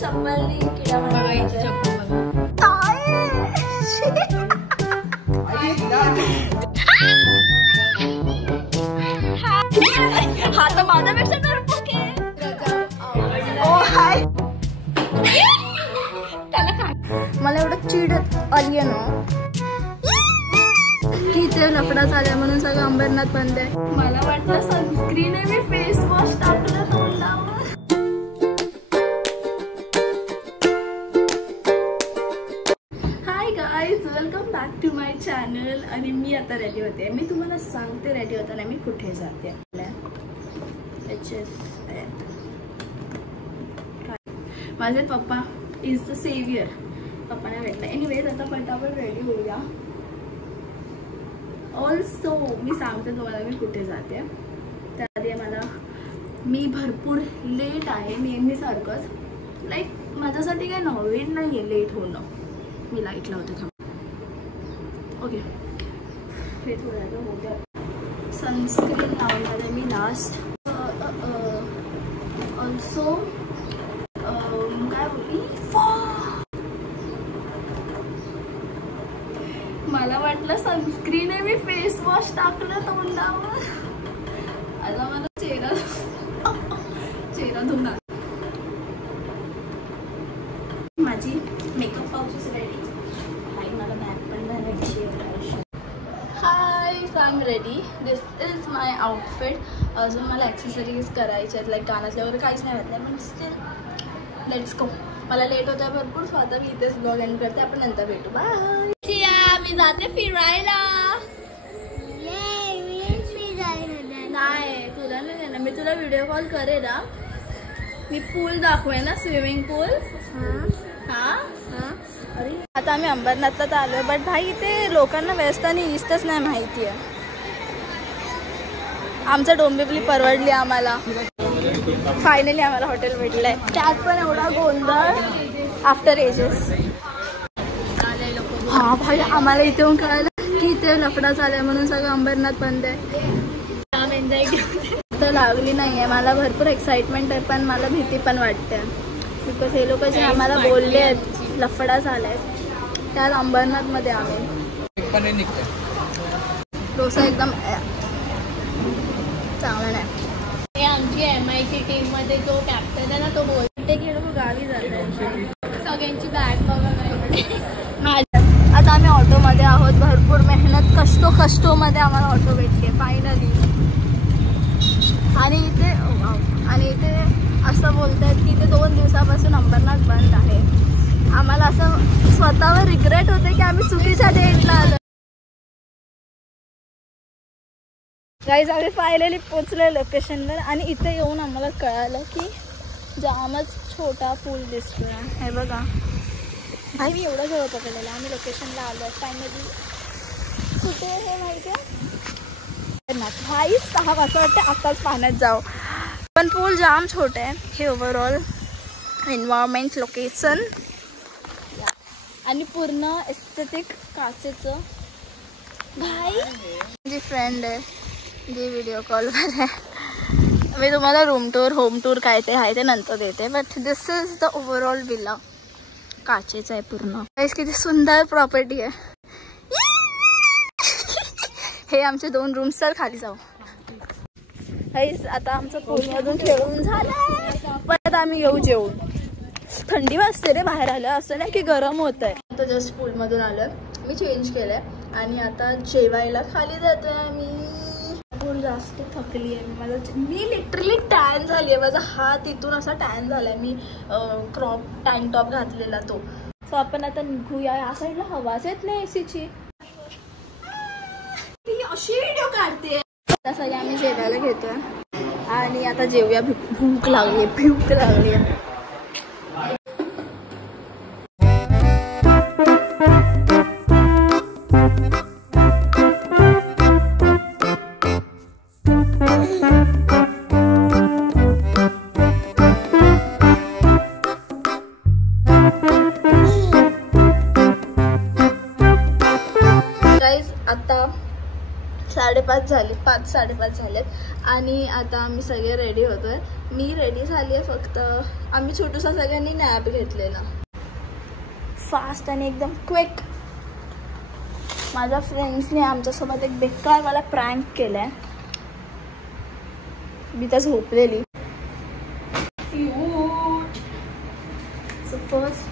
चप्पल किडा बघायची चप्पल हा तर माझ्यापेक्षा डरपोक आहे. मला एवढं चिड आली आहे ना की ते लफडा झाल्या म्हणून सगळं अंबरनाथ बंद आहे. मला वाटलं सनस्क्रीन आहे, मी फेस वॉश टाकलं तोंडावर. Hi guys, welcome back to my channel. आणि मी आता रेडी होते. मी तुम्हाला सांगते रेडी होताना मी कुठे जाते. माझे पप्पा इज द सेवियर. पप्पाला भेटला. एनिवेज आता पटापट रेडी होऊया. ऑल्सो मी सांगते तुम्हाला मी कुठे जाते. त्याआधी मी भरपूर लेट आहे. नेहमीसारखंच लाईक माझ्यासाठी काय नवीन नाही आहे लेट होणं. मी लाईट लावते थांब. ओके, हे थोडं होतं. सनस्क्रीन लावणार आहे मी लास्ट. ऑल्सो काय बोलली, मला वाटलं सनस्क्रीन आहे, मी फेस वॉश टाकलं तोंडावर. आता मला चेहरा धुणार. माझी मेकअप पाउचेस रेडी. मला बॅग पण घालायची आहे. Hi, I am ready. This is my outfit. अजून मला ॲक्सेसरीज करायच्या आहेत. लाईक कानातल्या वगैरे काहीच नाही घातलं पण स्टिल लेट्स गो. मला लेट होतं भरपूर. सो आता मी इथेच ब्लॉग एंड करते. आपण नंतर भेटू. बाय. मी जाते फिरायला. नाही तुला नाही देणार. मी तुला व्हिडिओ कॉल करेन ना. मी पूल दाखवेन ना, स्विमिंग पूल. हा अरे आता आम्ही अंबरनाथला तर आलोय. बट भाई इथे लोकांना वेस्ट आणि ईस्टच नाही माहिती आहे. आमचं डोंबिवली परवडली आम्हाला. फायनली आम्हाला हॉटेल भेटलंय. त्यात पण एवढा गोंधळ आफ्टर एजेस. हा भाई, आम्हाला इथे येऊन कळालं की इथे लफडा झालाय म्हणून सगळं अंबरनाथ बंद आहे. आम एन्जॉय तर लागली नाही आहे. मला भरपूर एक्साइटमेंट आहे पण मला भीती पण वाटते. बिकॉज हे लोक जे आम्हाला बोलले आहेत लफडा झालाय त्यात अंबरनाथमध्ये आम्ही डोसा एकदम चांगला नाही. आमची MIची टीममध्ये जो कॅप्टन आहे ना तो बोलते की लोक गावी जातात. सगळ्यांची बॅग बघा. आता आम्ही ऑटोमध्ये आहोत. भरपूर मेहनत कष्टोमध्ये आम्हाला ऑटो भेटते फायनली. आणि इथे असं बोलत आहेत की इथे 2 दिवसापासून अंबरनाथ बंद आहे. आम्हाला असं स्वतःवर रिग्रेट होते की आम्ही चुकीच्या डेटला आलो. गाईज आम्ही फायनली पोचलोय लोकेशनवर. आणि इथे येऊन आम्हाला कळालं की जामच छोटा पूल दिसतोय. हे बघा भाई, मी एवढं जवळ पकडलेलं. आम्ही लोकेशनला आलो फायनली. कुठे हे माहिती आहे भाई, 6 वाजता वाटते आताच पाण्यात जाऊ. पण पूल जाम छोटे आहे. हे ओव्हरऑल एन्व्हायरमेंट लोकेशन आणि पूर्ण एस्थेटिक काचेचं. भाई माझी फ्रेंड आहे जी व्हिडिओ कॉलवर आहे. मी तुम्हाला रूम टूर होम टूर काय ते आहे ते नंतर देते. But this is the overall villa. काचेचं आहे पूर्ण. किती सुंदर प्रॉपर्टी आहे. हे आमचे 2 रूम्स. तर खाली जाऊ. आता आमचं पूलमधून खेळून झालं. परत आम्ही येऊ जेवून. थंडी वाजते रे बाहेर आलं. असं नाही की गरम होत आहे. आता जस्ट पूलमधून आलं. मी चेंज केलंय आणि आता जेवायला खाली जातोय. मी पूल जास्त थकली आहे. मी लिटरली टॅन झाली आहे. माझा हात इथून असा टॅन झालाय. मी क्रॉप टँक टॉप घातलेला तो. सो आपण आता निघूया. या साईडला हवाच येत नाही एसीची. अशी व्हिडिओ काढते. आता सगळे आम्ही जेवायला घेतोय आणि आता जेवूया. भूक लागली आहे. गाईज आता 5:30 झाली. 5 5:30 झालेत आणि आता आम्ही सगळे रेडी होतोय. मी रेडी झाली आहे, फक्त आम्ही छोटूसा सगळ्यांनी नॅप घेतलेला फास्ट आणि एकदम क्विक. माझ्या फ्रेंड्सने आमच्यासोबत एक बेकार मला प्रँक केलाय. मी तर झोपलेली. सो फर्स्ट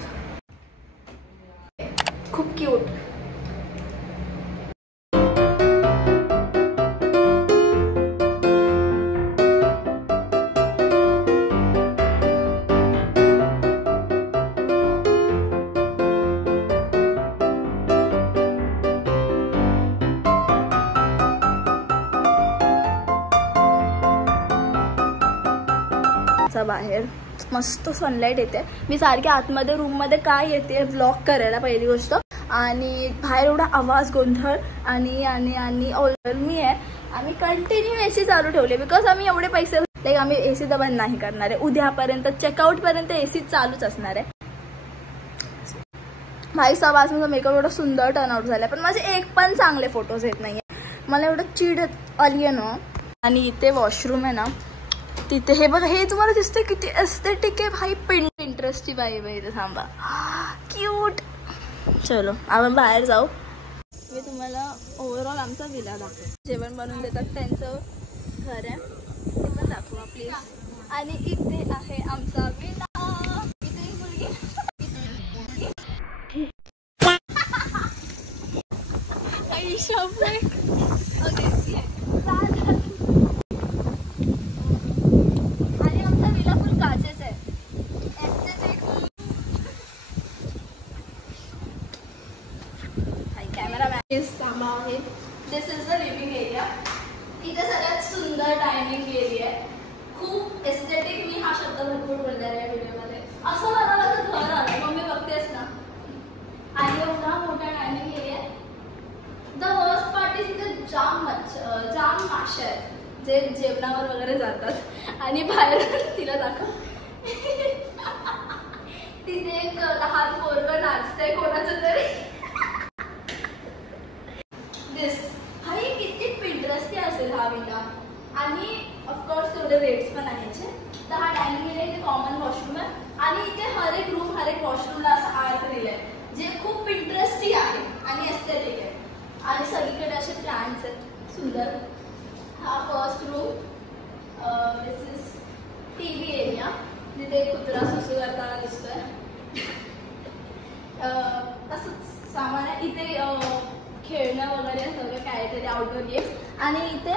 खूप क्यूट. बाहेर मस्त सनलाईट येते. मी सारख्या आतमध्ये रूममध्ये काय येते ब्लॉक करायला पहिली गोष्ट, आणि बाहेर एवढा आवाज गोंधळ आणि आणि आणि मी आहे. आम्ही कंटिन्यू AC चालू ठेवले बिकॉज आम्ही एवढे पैसे लाईक आम्ही AC तर बंद नाही करणार आहे. उद्यापर्यंत चेकआउटपर्यंत AC चालूच असणार आहे. भाई साहेब आज माझा मेकअप एवढा सुंदर टर्नआउट झाला, पण माझे एक पण चांगले फोटोज येत नाही. मला एवढं चिड आली आहे ना. आणि इथे वॉशरूम आहे ना, तिथे हे बघा, हे तुम्हाला दिसतंय किती एस्थेटिक आहे भाई. पिंटरेस्टची बाई बाई इथे. थांबा, क्यूट. चलो आपण बाहेर जाऊ. मी तुम्हाला ओव्हरऑल आमचा विला दाखवतो. जेवण बनवून देतात त्यांचं घर आहे, ते पण दाखवा प्लीज. आणि इथे आहे आमचा विला. इथे एक मुलगी okay. This is the living area. इथे सगळ्यात सुंदर डायनिंग एरिया आहे, खूप एस्थेटिक. मी हा शब्द भरपूर बोलणार आहे व्हिडिओमध्ये. असं मला वाटतं घर आलं, मम्मी बघतेस ना. आणि एवढा मोठा dining area. The worst part is इथे जाम माशा आहेत जे जेवणावर वगैरे जातात. आणि बाहेर तिला दाखव, तिथे एक लहान पोरगं नाचतंय कोणाचं तरी. भाई किती पिंटरेस्टी असेल हा विला. आणि ऑफकोर्स तेवढे रेट्स पण आहे. तर हा डायनिंग एरिया इथे कॉमन वॉशरूम आहे आणि इथे हर एक रूम हर एक वॉशरूमला असं आर्ट दिलंय जे खूप पिंटरेस्टी आहे आणि एस्थेटिक आहे. आणि सगळीकडे असे प्लांट्स आहेत सुंदर. हा first room. This is TV area, जिथे कुत्रा सुसू करताना दिसतोय. असंच सामान आहे इथे. खेळणं वगैरे सगळं काहीतरी आउटडोर गेम्स. आणि इथे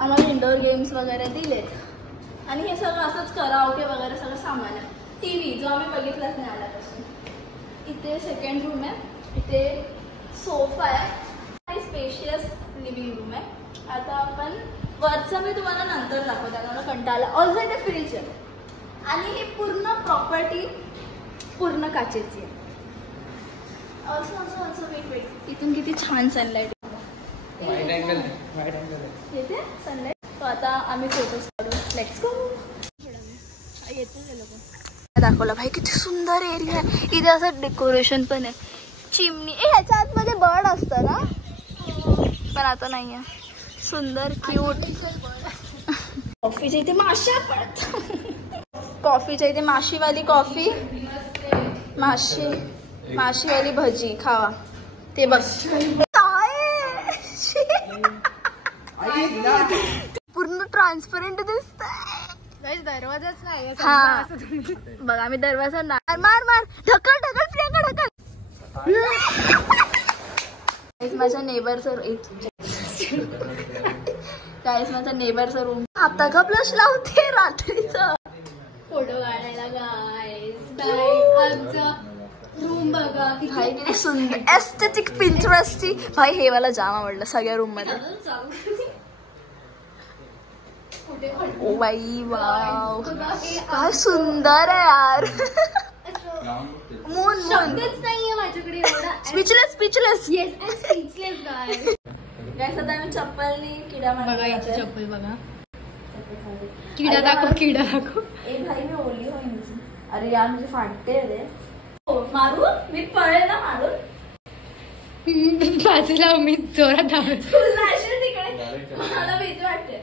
आम्हाला इंडोर गेम्स वगैरे दिलेत. आणि हे सगळं असंच कराओके वगैरे सगळं सामान आहे. TV जो आम्ही बघितलाच नाही आल्यापासून. इथे सेकंड रूम आहे. इथे सोफा आहे आणि स्पेशियस लिव्हिंग रूम आहे. आता आपण वरचं मी तुम्हाला नंतर दाखवते, मला कंटाळा. ऑल्सो इथे फ्रीज आहे. आणि ही पूर्ण प्रॉपर्टी पूर्ण काचेची आहे. ऑल्सो वेट इथून किती छान सनलाईट येते सनलाईट. तो आता आम्ही फोटोज काढू. Let's go. येते लोक दाखवलं भाई किती सुंदर एरिया आहे. इथे असं डेकोरेशन पण आहे. चिमणी ह्याच्या आतमध्ये बर्ड असतं ना, पण आता नाही आहे. सुंदर क्यूट. कॉफीच्या इथे माशा पडतात. कॉफीच्या इथे माशीवाली कॉफी, माशीवाली भजी खावा. ते बघ पूर्ण ट्रान्सपरंट दिसतंय. दरवाजाच नाही. हा बघ, आम्ही दरवाजा मार ढकल प्रियंका ढकल. माझ्या नेबरचा गाईस माझा नेबरचा रूम. आता का ब्लश लावते रात्रीचं फोटो काढायला. गाईस आमचा रूम बघा किती सुंदर एस्थेटिक पिंटरेस्टी. भाई हे मला जाम आवडलं सगळ्या रूम मध्ये. ओ बाई वाव काय सुंदर आहे यार. मून नाहीये माझ्याकडे एवढा. स्पीचलेस गाईस. आता आम्ही चप्पलनी किडा मारला. चप्पल बघा, किडा दाखव. ए भाई मी ओली होईन. अरे यार म्हणजे फाटते रे. मारू मी पळेल ना मारून. बाजूला मी जोरात धावत. मला भीती वाटते.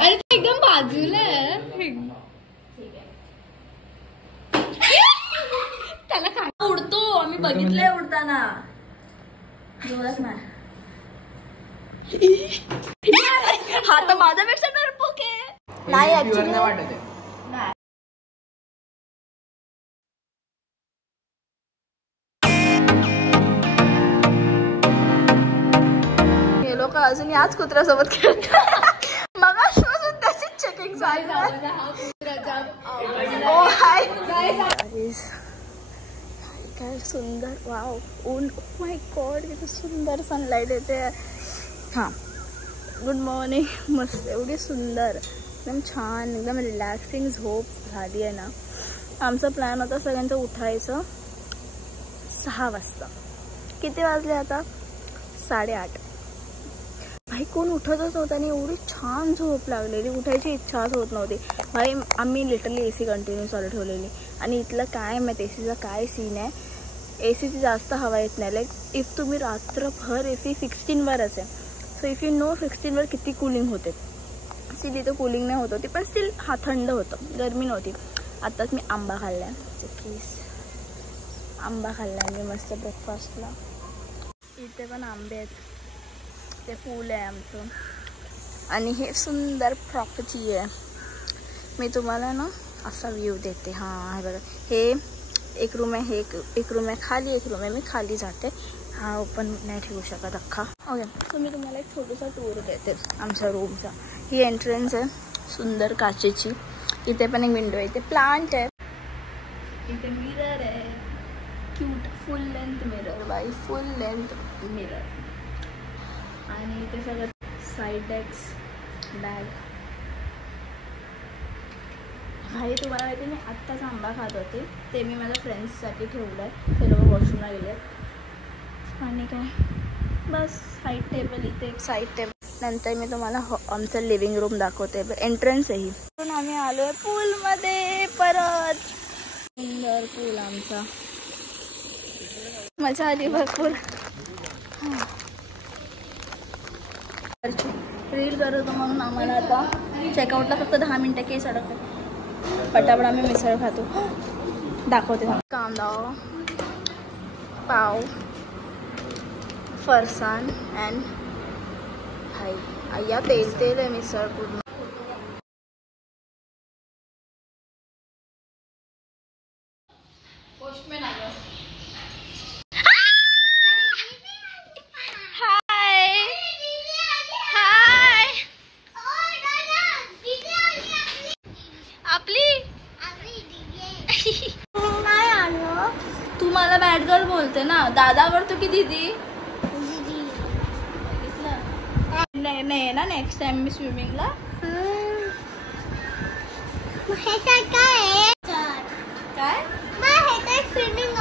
अरे ते एकदम बाजूला आहे. त्याला काय उडतो, आम्ही बघितलंय उडताना. जोरात नाही. हा तर माझ्यापेक्षा डरपोक आहे. नाही ऍक्च्युली वाटत. हे लोक अजून याच कुत्र्यासोबत खेळतात. मगापासून त्याची चेकिंग चालू आहे. काय सुंदर, वाव, ऊन, माय गॉड किती सुंदर सनलाईट येते. हां, गुड मॉर्निंग. मस्त, एवढी सुंदर, एकदम छान, एकदम रिलॅक्सिंग झोप झाली आहे ना. आमचा प्लॅन होता सगळ्यांचं उठायचं 6 वाजता. किती वाजले आता? 8:30. भाई कोण उठतच नव्हतं आणि एवढी छान झोप लागलेली, उठायची इच्छाच होत नव्हती. भाई आम्ही लिटरली AC कंटिन्यू चालू ठेवलेली. आणि इथलं काय माहिती ACचा काय सीन आहे, ACची जास्त हवा येत नाही. लाईक इफ तुम्ही रात्रभर AC 16वरच आहे. सो इफ यू नो 16वर किती कूलिंग होते. स्टील इथं कूलिंग नाही होत होती, पण स्टील हा थंड होतं, गरमी नव्हती. आत्ताच मी आंबा खाल्ला आहे. प्लीज, आंबा खाल्ला आहे मी मस्त ब्रेकफास्टला. इथे पण आंबे आहेत. ते फूल आहे आमचं. आणि हे सुंदर प्रॉपर्टी आहे. मी तुम्हाला ना असा व्ह्यू देते. हां, हे बघा, हे एक रूम आहे, हे एक रूम आहे खाली, एक रूम आहे. मी खाली जाते. हा ओपन नाही ठेवू शकत अख्खा. ओके, तर मी तुम्हाला एक छोटंसं टूर देते आमच्या रूमचा. ही एंट्रन्स आहे सुंदर काचेची. इथे पण एक विंडो आहे. इथे प्लांट आहे. इथे मिरर आहे, क्यूट फुल लेंथ मिरर, बाई फुल लेंथ मिरर. आणि इथे सगळं साईड डेस्क, बॅग. भाई तुम्हाला माहिती, मी आत्ताच आंबा खात होते. ते मी माझ्या फ्रेंड्ससाठी ठेवलं आहे. ते लोक वॉशरूमला गेले. आणि काय बस साईड टेबल, इथे एक साईड टेबल. नंतर मी तुम्हाला आमचं लिव्हिंग रूम दाखवते. एंट्रन्स आहे ही. पण आम्ही आलो आहे पूलमध्ये परत. सुंदर पूल आमचा, मजा आली भरपूर. रील करत होतो म्हणून आम्हाला आता चेकआउटला फक्त 10 मिनटं केस अडकते. पटापट आम्ही मिसळ खातो. दाखवते. कांदा, पाव, फरसाण अँड भाई अय्या तेल आहे मिसळ पूर्ण. तू मला बॅड गर्ल बोलते ना. दादा आवडतो की दीदी? नाही ना, नेक्स्ट टाइम मी स्विमिंगला. काय स्विमिंग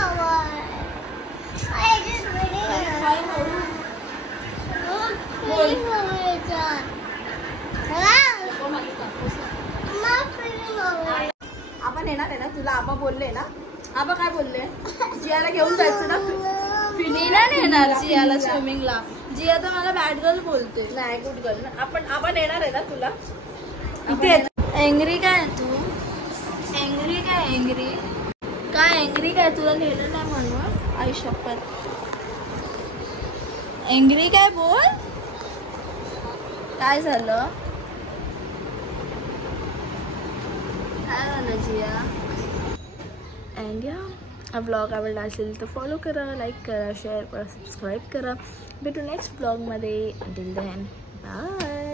आपण येणार आहे ना. तुला आबा बोलले ना. आबा काय बोलले? जियाला घेऊन जायचं ना. मी नाही येणार जियाला स्विमिंगला. जिया तर मला बॅड गर्ल बोलते. नाही, गुड गर्ल. आपण येणार आहे ना तुला. इथे एंग्री काय तू? एंग्री काय? एंग्री काय तुला लिहिलं नाही म्हणून? आई शपथ. एंग्री काय बोल. काय झालं? जिया. अँड या, हा ब्लॉग आवडला असेल तर फॉलो करा, लाईक करा, शेअर करा, सबस्क्राईब करा. भेटू नेक्स्ट ब्लॉगमध्ये. Until then, bye.